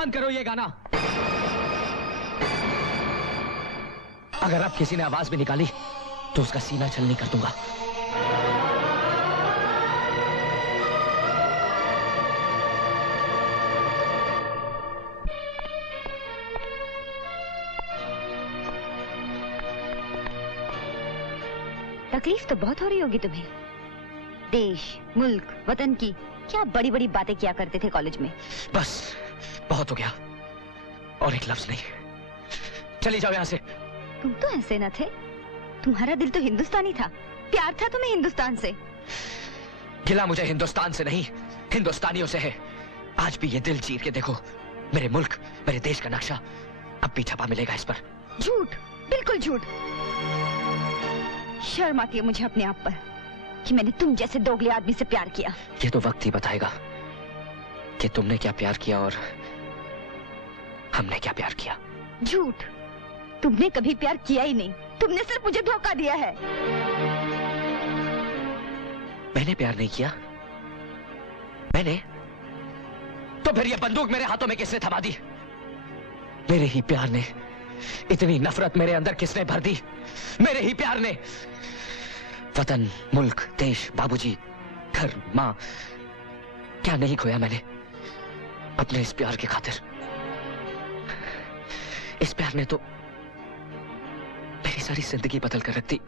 बंद करो ये गाना। अगर अब किसी ने आवाज भी निकाली तो उसका सीना छलनी कर दूंगा। तकलीफ तो बहुत हो रही होगी तुम्हें। देश, मुल्क, वतन की क्या बड़ी बड़ी बातें किया करते थे कॉलेज में। बस बहुत हो गया, और एक लफ्ज नहीं। चली जाओ यहाँ से। तुम तो ऐसे न थे, तुम्हारा दिल तो हिंदुस्तानी था, प्यार था तुम्हें हिंदुस्तान से। गिला मुझे हिंदुस्तान से नहीं, हिंदुस्तानियों से है। आज भी ये दिल चीर के देखो, मेरे मुल्क, मेरे देश का नक्शा अब भी छपा मिलेगा इस पर। झूठ, बिल्कुल झूठ। शर्म आती है मुझे अपने आप पर कि मैंने तुम जैसे दोगले आदमी से प्यार किया। ये तो वक्त ही बताएगा कि तुमने क्या प्यार किया और हमने क्या प्यार किया। झूठ, तुमने कभी प्यार किया ही नहीं, तुमने सिर्फ मुझे धोखा दिया है। मैंने प्यार नहीं किया? मैंने? तो फिर ये बंदूक मेरे हाथों में किसने थमा दी? मेरे ही प्यार ने। इतनी नफरत मेरे अंदर किसने भर दी? मेरे ही प्यार ने। वतन, मुल्क, देश, बाबूजी, घर, मां, क्या नहीं खोया मैंने अपने इस प्यार की खातिर। इस प्यार ने तो मेरी सारी जिंदगी बदल कर रख दी।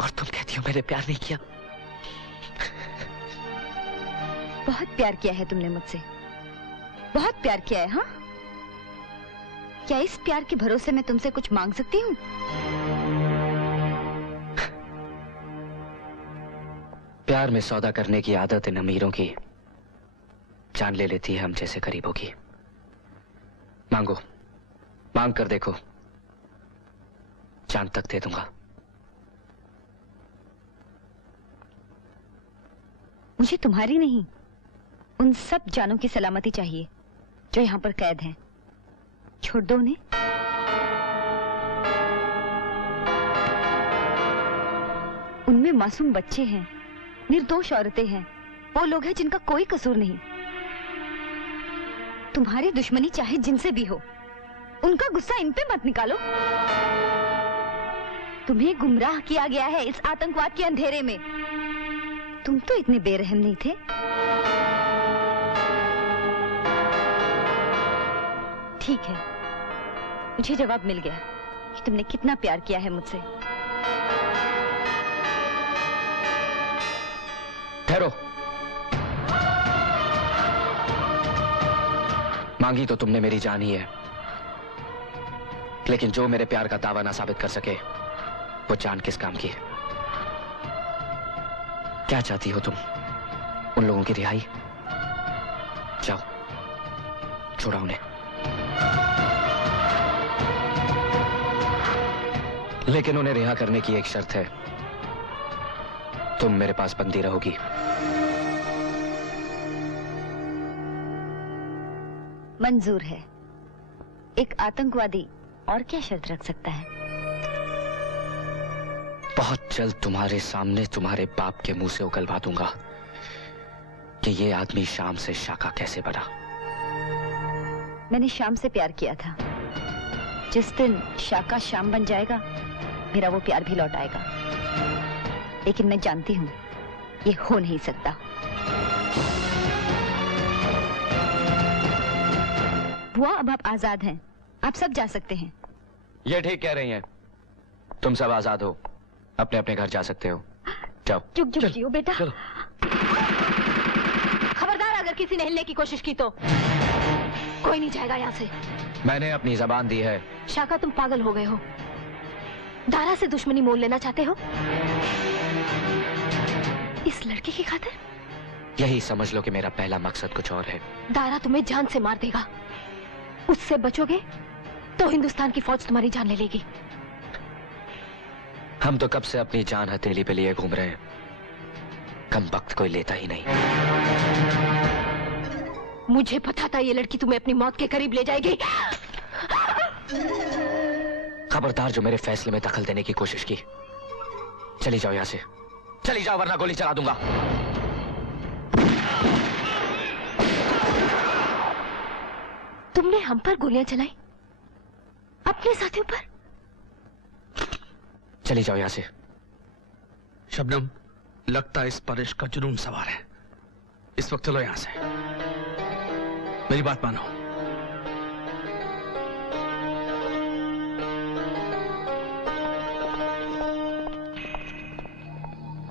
और तुम कहती हो मैंने प्यार नहीं किया? बहुत प्यार किया है तुमने मुझसे, बहुत प्यार किया है। हाँ, क्या इस प्यार के भरोसे मैं तुमसे कुछ मांग सकती हूँ? प्यार में सौदा करने की आदत इन अमीरों की जान ले लेती है हम जैसे गरीबों की। मांगो, मांग कर देखो, जान तक दे दूंगा। मुझे तुम्हारी नहीं, उन सब जानों की सलामती चाहिए जो यहाँ पर कैद हैं। छोड़ दो उन्हें। उनमें मासूम बच्चे हैं, निर्दोष औरतें हैं, वो लोग हैं जिनका कोई कसूर नहीं। तुम्हारी दुश्मनी चाहे जिनसे भी हो, उनका गुस्सा इन पे मत निकालो। तुम्हें गुमराह किया गया है इस आतंकवाद के अंधेरे में। तुम तो इतने बेरहम नहीं थे। ठीक है, मुझे जवाब मिल गया कि तुमने कितना प्यार किया है मुझसे। ठहरो। मांगी तो तुमने मेरी जान ही है, लेकिन जो मेरे प्यार का दावा ना साबित कर सके वो जान किस काम की? क्या चाहती हो तुम? उन लोगों की रिहाई? जाओ, छोड़ा उन्हें। लेकिन उन्हें रिहा करने की एक शर्त है, तुम मेरे पास बंदी रहोगी। मंजूर है। एक आतंकवादी और क्या शर्त रख सकता है? बहुत जल्द तुम्हारे सामने तुम्हारे बाप के मुंह से उगलवा दूंगा कि ये आदमी शाम से शाका कैसे बना। मैंने शाम से प्यार किया था। जिस दिन शाका शाम बन जाएगा, मेरा वो प्यार भी लौट आएगा। लेकिन मैं जानती हूं ये हो नहीं सकता। बुआ, अब आप आजाद हैं, आप सब जा सकते हैं। ये ठीक कह रही हैं। तुम सब आजाद हो, अपने अपने घर जा सकते हो। जाओ। चुप चुप जियो बेटा। चलो। खबरदार, अगर किसी ने हिलने की कोशिश की तो कोई नहीं जाएगा यहाँ से। मैंने अपनी जबान दी है। शाका, तुम पागल हो गए हो। दारा से दुश्मनी मोल लेना चाहते हो इस लड़के की खातिर? यही समझ लो कि मेरा पहला मकसद कुछ और है। दारा तुम्हें जान से मार देगा। उससे बचोगे तो हिंदुस्तान की फौज तुम्हारी जान ले लेगी। हम तो कब से अपनी जान हथेली पे लिए घूम रहे हैं, कम वक्त कोई लेता ही नहीं। मुझे पता था ये लड़की तुम्हें अपनी मौत के करीब ले जाएगी। खबरदार जो मेरे फैसले में दखल देने की कोशिश की। चली जाओ यहाँ से, चली जाओ वरना गोली चला दूंगा। तुमने हम पर गोलियां चलाई, अपने साथियों पर? चली जाओ यहां से। शबनम, लगता है इस पर इश्क का जुनून सवार है। इस वक्त चलो यहां से, मेरी बात मानो।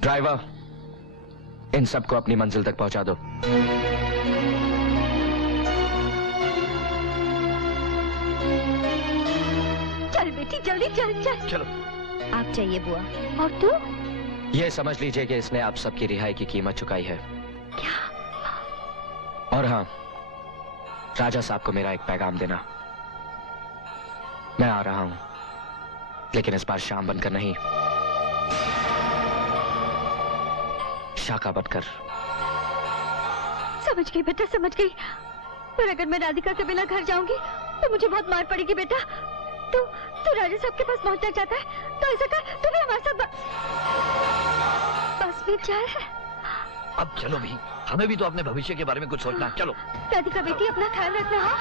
ड्राइवर, इन सबको अपनी मंजिल तक पहुंचा दो। चल बेटी, जल्दी चल चल। चलो। आप चाहिए बुआ, और तू? ये समझ लीजिए कि इसने आप सबकी रिहाई की कीमत चुकाई है। क्या? और हाँ, राजा साहब को मेरा एक पैगाम देना। मैं आ रहा हूं, लेकिन इस बार शाम बनकर नहीं, शाका बनकर। समझ गई बेटा, समझ गई। पर अगर मैं राधिका के बिना घर जाऊंगी तो मुझे बहुत मार पड़ेगी बेटा। तू राजा साहब के पास पहुंचना चाहता है तो ऐसा कर, तू भी हमारे साथ बस में चल। अब चलो भी, हमें भी तो अपने भविष्य के बारे में कुछ सोचना है। चलो। राधिका बेटी, अपना ख्याल रखना। हाँ,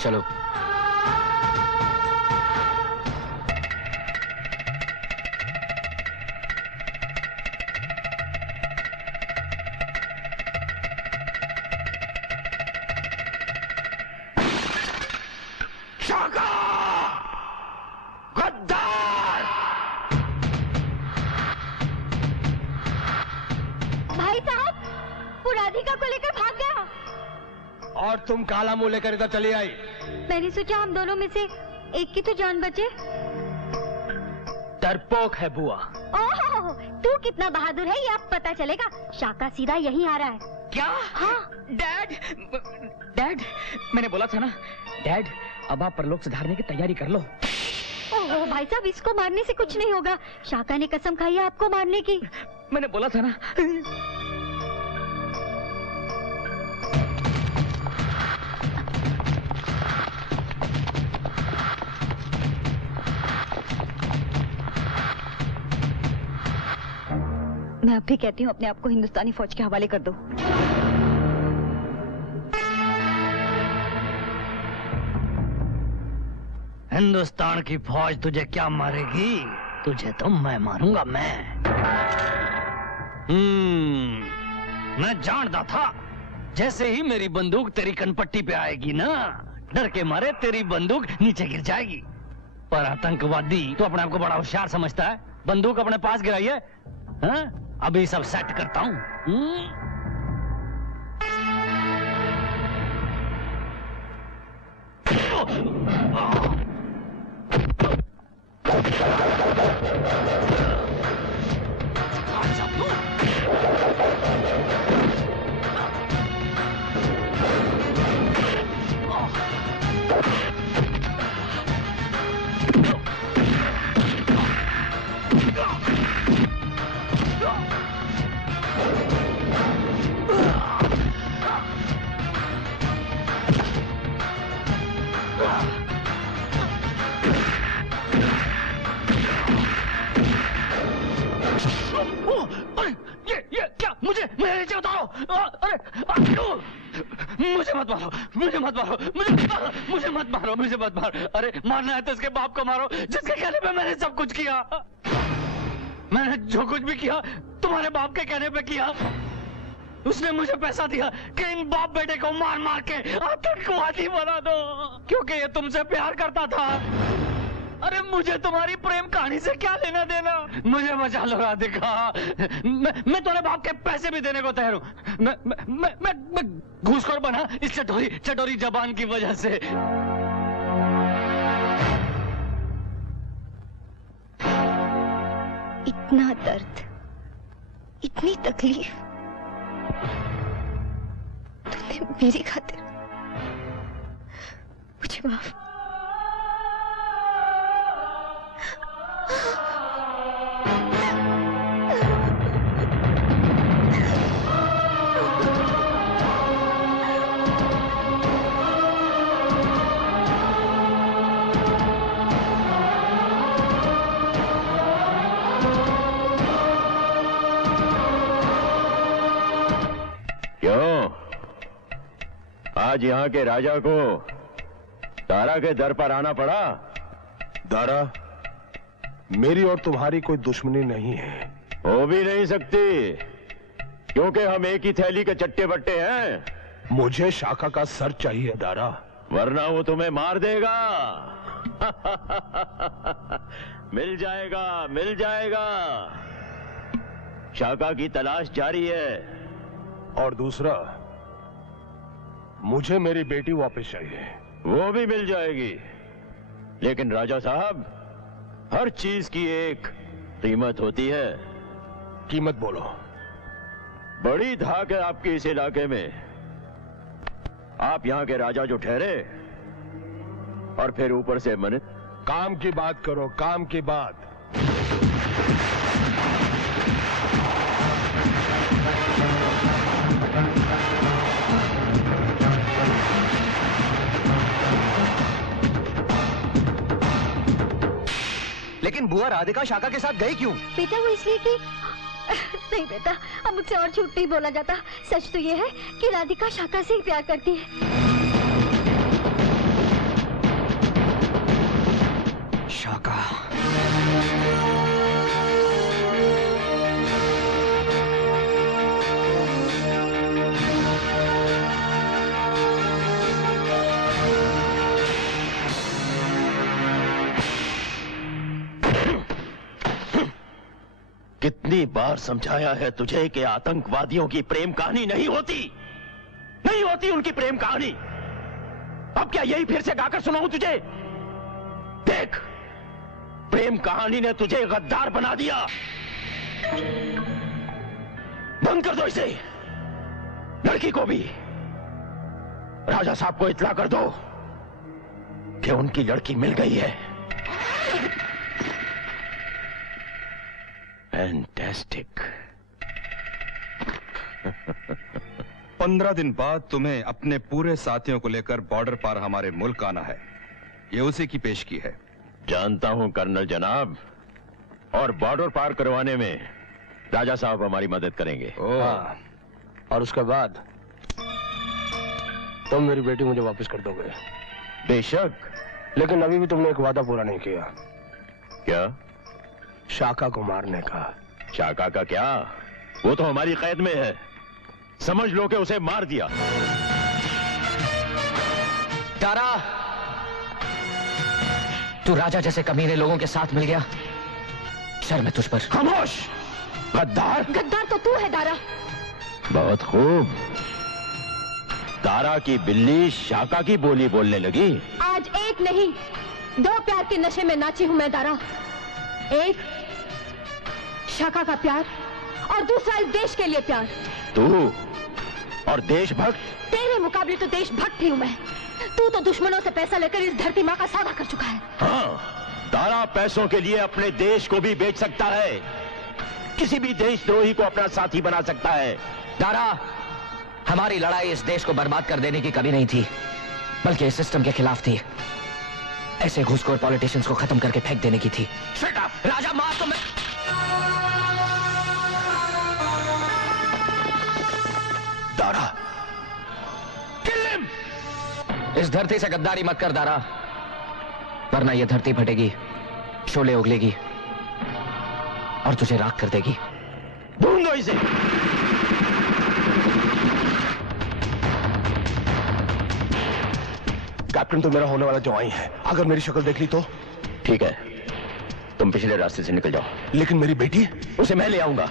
चलो। भाई साहब, वो राधिका को लेकर भाग गया। और तुम काला मुंह लेकर इधर चली आई। मैंने सोचा हम दोनों में से एक की तो जान बचे। डरपोक है बुआ। ओह, तू कितना बहादुर है ये अब पता चलेगा। शाका सीधा यहीं आ रहा है। क्या? हाँ। डैड, मैंने बोला था ना। डैड, अब आप परलोक सुधारने की तैयारी कर लो। ओह भाई साहब, इसको मारने से कुछ नहीं होगा। शाका ने कसम खाई है आपको मारने की। मैंने बोला था ना। मैं अब भी कहती हूँ अपने आप को हिंदुस्तानी फौज के हवाले कर दो। हिंदुस्तान की फौज तुझे क्या मारेगी? तुझे तो मैं मारूंगा, मैं। मैं जानता था जैसे ही मेरी बंदूक तेरी कनपट्टी पे आएगी ना, डर के मारे तेरी बंदूक नीचे गिर जाएगी। पर आतंकवादी तो अपने आप को बड़ा होशियार समझता है। बंदूक अपने पास गिराई है। हाँ? अभी सब सेट करता हूँ। मुझे नीचे उतारो। अरे मुझे मत मारो, मुझे मत मारो, मुझे मत मारो, मुझे मत मारो। अरे मारना है तो इसके बाप को मारो जिसके कहने पे मैंने सब कुछ किया। मैंने जो कुछ भी किया तुम्हारे बाप के कहने पे किया। उसने मुझे पैसा दिया कि इन बाप बेटे को मार मार के आतंकवादी बना दो, क्योंकि ये तुमसे प्यार करता था। अरे मुझे तुम्हारी प्रेम कहानी से क्या लेना देना? मुझे बचा लो राधिका। मैं तुम्हारे बाप के पैसे भी देने को तैयार हूँ। मैं घूसखोर बना इस चटोरी जबान की वजह से। इतना दर्द, इतनी तकलीफ तूने मेरी खातिर। मुझे माफ। आज यहाँ के राजा को दारा के दर पर आना पड़ा। दारा, मेरी और तुम्हारी कोई दुश्मनी नहीं है। हो भी नहीं सकती, क्योंकि हम एक ही थैली के चट्टे बट्टे हैं। मुझे शाका का सर चाहिए दारा, वरना वो तुम्हें मार देगा। मिल जाएगा, मिल जाएगा। शाका की तलाश जारी है। और दूसरा, मुझे मेरी बेटी वापस चाहिए। वो भी मिल जाएगी, लेकिन राजा साहब, हर चीज की एक कीमत होती है। कीमत बोलो। बड़ी धाक है आपके इस इलाके में। आप यहाँ के राजा जो ठहरे, और फिर ऊपर से मन। काम की बात करो, काम की बात। लेकिन बुआ राधिका शाका के साथ गई क्यों? बेटा वो इसलिए कि नहीं बेटा, अब मुझसे और झूठ नहीं बोला जाता। सच तो ये है कि राधिका शाका से ही प्यार करती है। शाका। कितनी बार समझाया है तुझे कि आतंकवादियों की प्रेम कहानी नहीं होती, नहीं होती उनकी प्रेम कहानी। अब क्या यही फिर से गाकर सुनाऊं तुझे? देख, प्रेम कहानी ने तुझे गद्दार बना दिया। बंद कर दो इसे। लड़की को भी राजा साहब को इत्तला कर दो कि उनकी लड़की मिल गई है। फैंटास्टिक। 15 दिन बाद तुम्हें अपने पूरे साथियों को लेकर बॉर्डर पार हमारे मुल्क आना है। ये उसी की पेशगी है। जानता हूं कर्नल जनाब, और बॉर्डर पार करवाने में राजा साहब हमारी मदद करेंगे। हाँ, और उसके बाद तुम मेरी बेटी मुझे वापस कर दोगे। बेशक। लेकिन अभी भी तुमने एक वादा पूरा नहीं किया। क्या? शाका को मारने का। शाका का क्या? वो तो हमारी कैद में है। समझ लो कि उसे मार दिया। तारा, तू राजा जैसे कमीने लोगों के साथ मिल गया। शर्म है तुझ पर। खामोश गद्दार। गद्दार तो तू है दारा। बहुत खूब। तारा की बिल्ली शाका की बोली बोलने लगी। आज एक नहीं, 2 प्यार के नशे में नाची हूं मैं दारा। एक शाका का प्यार, और दूसरा इस देश के लिए प्यार। तू और देशभक्त? तेरे मुकाबले तो देशभक्त ही हूं मैं। तू तो दुश्मनों से पैसा लेकर इस धरती माँ का सौदा कर चुका है। हाँ, तारा पैसों के लिए अपने देश को भी बेच सकता है। किसी भी देशद्रोही को अपना साथी बना सकता है। तारा, हमारी लड़ाई इस देश को बर्बाद कर देने की कभी नहीं थी, बल्कि इस सिस्टम के खिलाफ थी। ऐसे घूसखोर पॉलिटिशियंस को खत्म करके फेंक देने की थी। Shut up! राजा माफ तो मैं। तारा, kill him! इस धरती से गद्दारी मत कर दारा, वरना यह धरती फटेगी, शोले उगलेगी और तुझे राख कर देगी। ढूंढो इसे। कैप्टन तो मेरा होने वाला जवाई है। अगर मेरी शक्ल देख ली तो? ठीक है, तुम पिछले रास्ते से निकल जाओ। लेकिन मेरी बेटी? उसे मैं ले आऊंगा।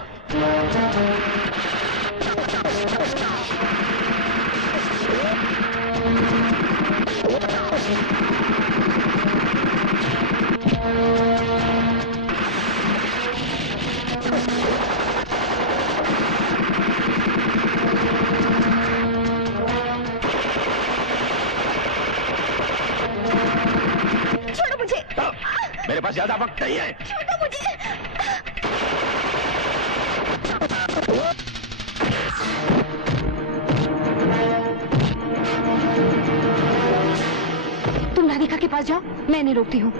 छोड़ो मुझे। मेरे पास ज्यादा वक्त नहीं है। छोड़ो मुझे। तुम राधिका के पास जाओ, मैं नहीं रोकती हूँ।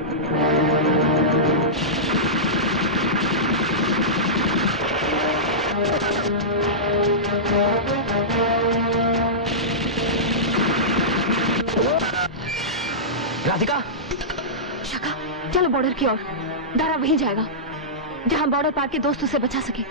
राधिका, शाका, चलो बॉर्डर की ओर। दारा वहीं जाएगा जहां बॉर्डर पार के दोस्त उसे बचा सके।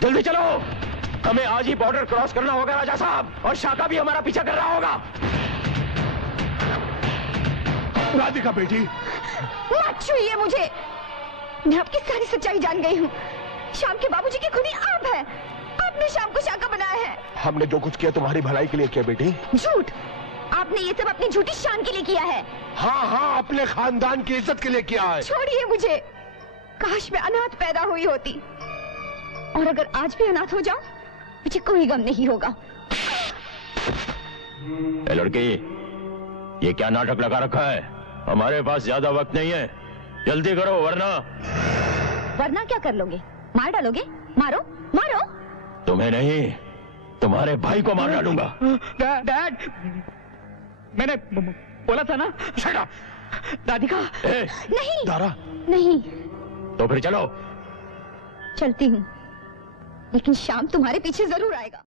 जल्दी चलो, हमें आज ही बॉर्डर क्रॉस करना होगा राजा साहब, और शाका भी हमारा पीछा कर रहा होगा। राधिका बेटी, मत छूइए मुझे। मैं आपकी सारी सच्चाई जान गई हूँ। शाम के बाबूजी की खुदी आप है। आपने शाम को शाका बनाया है। हमने जो कुछ किया तुम्हारी भलाई के लिए किया बेटी। झूठ। आपने ये सब अपनी झूठी शान के लिए किया है। हाँ हाँ, अपने खानदान की इज्जत के लिए किया है। छोड़िए मुझे। काश मैं अनाथ पैदा हुई होती, और अगर आज भी अनाथ हो जाऊं, मुझे कोई गम नहीं होगा। ए लड़की, ये क्या नाटक लगा रखा है? हमारे पास ज्यादा वक्त नहीं है, जल्दी करो वरना क्या कर लोगे? मार डालोगे? मारो मारो। तुम्हें नहीं, तुम्हारे भाई को मार डालूंगा। डैड, मैंने बोला था ना। Shut up! राधिका। नहीं दारा, नहीं, तो फिर चलो। चलती हूँ, लेकिन शाम तुम्हारे पीछे जरूर आएगा।